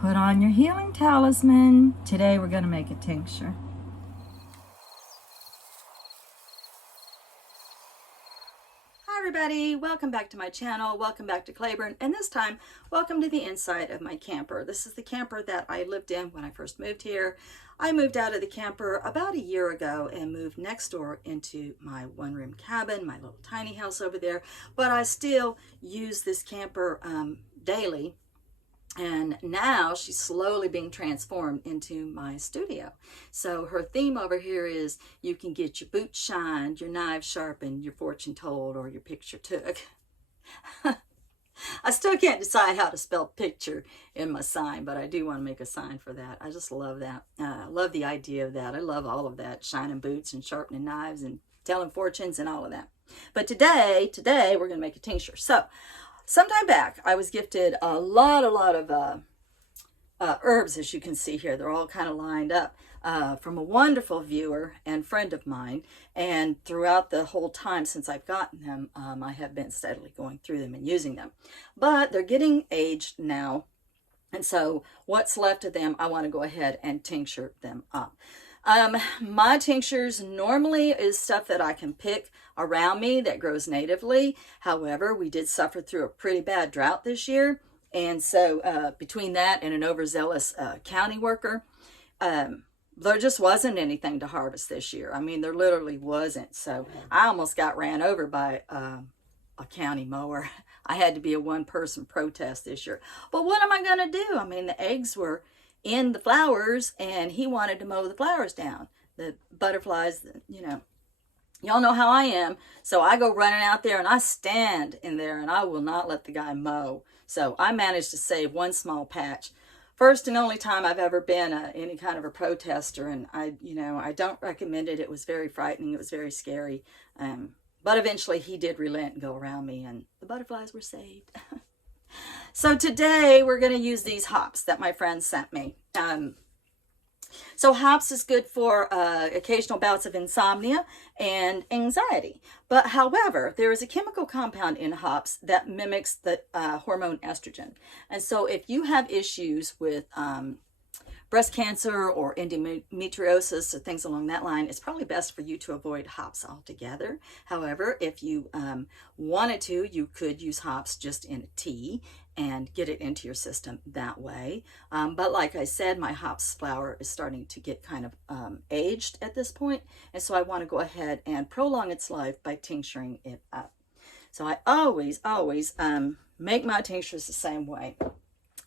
Put on your healing talisman. Today we're going to make a tincture. Hi everybody, welcome back to my channel, welcome back to Claiborne, and this time, welcome to the inside of my camper. This is the camper that I lived in when I first moved here. I moved out of the camper about a year ago and moved next door into my one-room cabin, my little tiny house over there, but I still use this camper daily. And now she's slowly being transformed into my studio. So her theme over here is you can get your boots shined, your knives sharpened, your fortune told, or your picture took. I still can't decide how to spell picture in my sign, but I do want to make a sign for that. I just love that. I love the idea of that. I love all of that, shining boots and sharpening knives and telling fortunes and all of that. But today we're going to make a tincture. So sometime back, I was gifted a lot of herbs, as you can see here. They're all kind of lined up from a wonderful viewer and friend of mine. And throughout the whole time since I've gotten them, I have been steadily going through them and using them. But they're getting aged now. And so what's left of them, I want to go ahead and tincture them up. My tinctures normally is stuff that I can pick around me that grows natively. However, we did suffer through a pretty bad drought this year. And so between that and an overzealous county worker, there just wasn't anything to harvest this year. I mean, there literally wasn't. So I almost got ran over by a county mower. I had to be a one-person protest this year. But what am I going to do? I mean, the eggs were in the flowers and he wanted to mow the flowers down. The butterflies, you know, y'all know how I am. So I go running out there and I stand in there and I will not let the guy mow. So I managed to save one small patch. First and only time I've ever been any kind of a protester, and I don't recommend it. It was very frightening. It was very scary. But eventually he did relent and go around me and the butterflies were saved. So today we're going to use these hops that my friend sent me. So hops is good for occasional bouts of insomnia and anxiety. But however, there is a chemical compound in hops that mimics the hormone estrogen. And so if you have issues with breast cancer or endometriosis or things along that line, it's probably best for you to avoid hops altogether. However, if you wanted to, you could use hops just in a tea and get it into your system that way. But like I said, my hops flower is starting to get kind of aged at this point, and so I want to go ahead and prolong its life by tincturing it up. So I always make my tinctures the same way.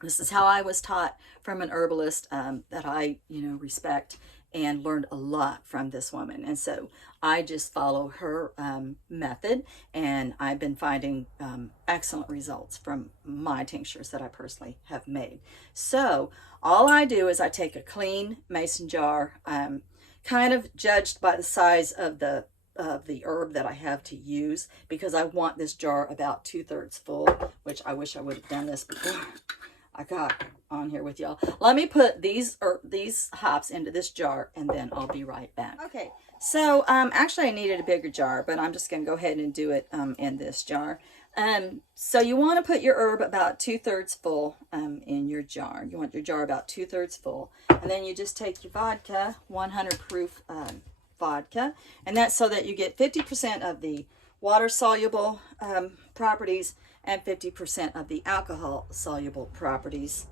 This is how I was taught from an herbalist that I, respect and learned a lot from this woman. And so I just follow her method, and I've been finding excellent results from my tinctures that I personally have made. So all I do is I take a clean mason jar, kind of judged by the size of the herb that I have to use, because I want this jar about 2/3 full, which I wish I would have done this before I got on here with y'all. Let me put these hops into this jar and then I'll be right back. Okay, so actually I needed a bigger jar, but I'm just going to go ahead and do it in this jar. So you want to put your herb about 2/3 full in your jar. You want your jar about 2/3 full, and then you just take your vodka, 100 proof vodka, and that's so that you get 50% of the water soluble properties and 50% of the alcohol soluble properties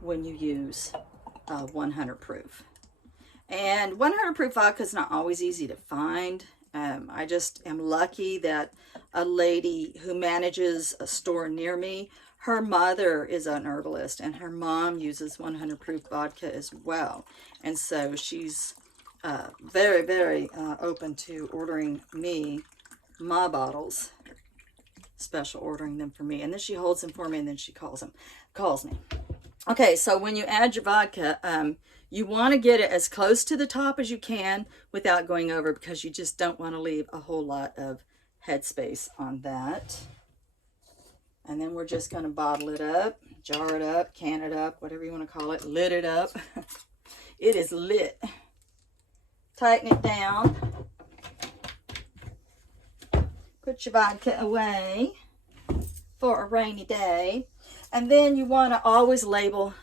when you use 100 proof. And 100 proof vodka is not always easy to find. I just am lucky that a lady who manages a store near me, her mother is an herbalist and her mom uses 100 proof vodka as well. And so she's very open to ordering me my bottles, special ordering them for me, and then she holds them for me, and then she calls me. Okay, so when you add your vodka, you want to get it as close to the top as you can without going over, because you just don't want to leave a whole lot of headspace on that. And then we're just going to bottle it up, jar it up, can it up, whatever you want to call it, lit it up. It is lit. Tighten it down. Put your vodka away for a rainy day. And then you want to always label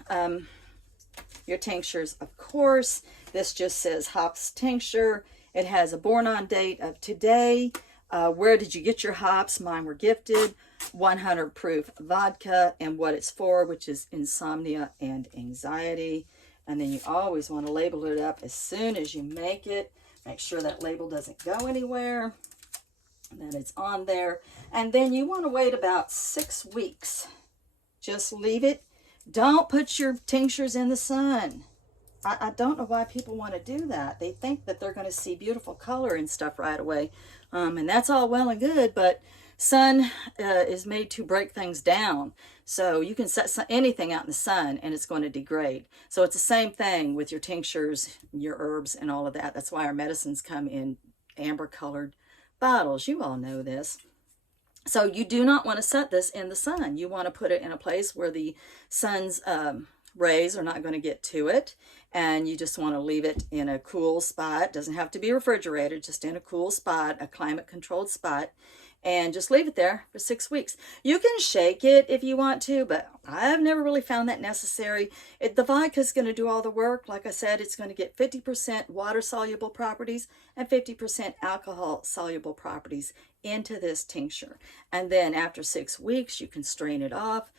your tinctures, of course. This just says hops tincture. It has a born on date of today. Where did you get your hops? Mine were gifted. 100 proof vodka, and what it's for, which is insomnia and anxiety. And then you always want to label it up as soon as you make it. Make sure that label doesn't go anywhere, that it's on there. And then you want to wait about 6 weeks. Just leave it. Don't put your tinctures in the sun. I don't know why people want to do that. They think that they're going to see beautiful color and stuff right away. And that's all well and good, but sun is made to break things down. So you can set anything out in the sun and it's going to degrade. So it's the same thing with your tinctures, your herbs, and all of that. That's why our medicines come in amber colored bottles. You all know this. So you do not want to set this in the sun. You want to put it in a place where the sun's rays are not going to get to it, and you just want to leave it in a cool spot. Doesn't have to be refrigerated, just in a cool spot, a climate controlled spot, and just leave it there for 6 weeks. You can shake it if you want to, but I've never really found that necessary. The vodka is going to do all the work. Like I said, it's going to get 50% water soluble properties and 50% alcohol soluble properties into this tincture. And then after 6 weeks, you can strain it off,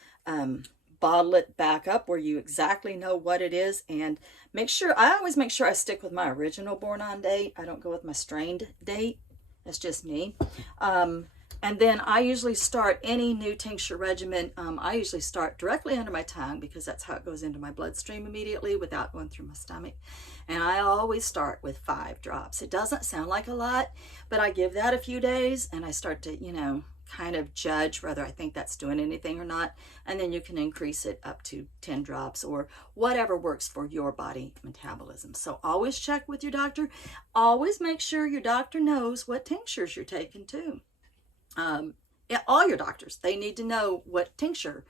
bottle it back up where you exactly know what it is, and make sure, I always make sure I stick with my original born on date. I don't go with my strained date. That's just me. And then I usually start any new tincture regimen. I usually start directly under my tongue because that's how it goes into my bloodstream immediately without going through my stomach. And I always start with 5 drops. It doesn't sound like a lot, but I give that a few days and I start to, you know, kind of judge whether I think that's doing anything or not. And then you can increase it up to 10 drops or whatever works for your body metabolism. So always check with your doctor. Always make sure your doctor knows what tinctures you're taking too. All your doctors, they need to know what tincture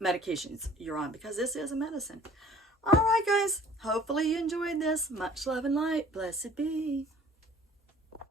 medications you're on, because this is a medicine. All right, guys, hopefully you enjoyed this. Much love and light. Blessed be.